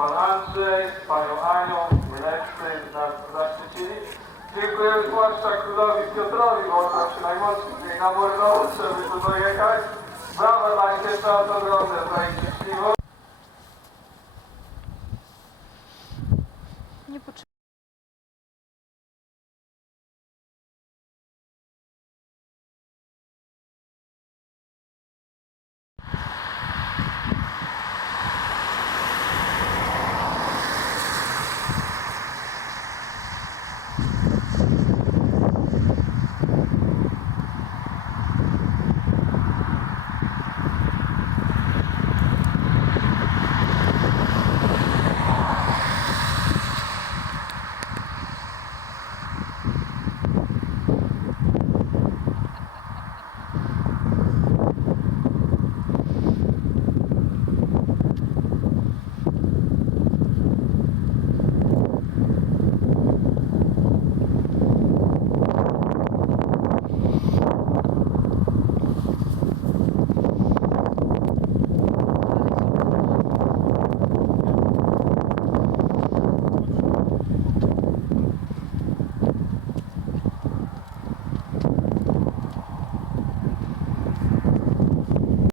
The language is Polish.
Pan Andrzej, z Panią Anią, najlepszy nas zaszczycili. Dziękuję zwłaszcza królowi Piotrowi, bo on nam się najmocniej namordował, żeby tu dojechać. Brawa dla księdza, to ogromne za ich życzliwość. Nie potrzebuję.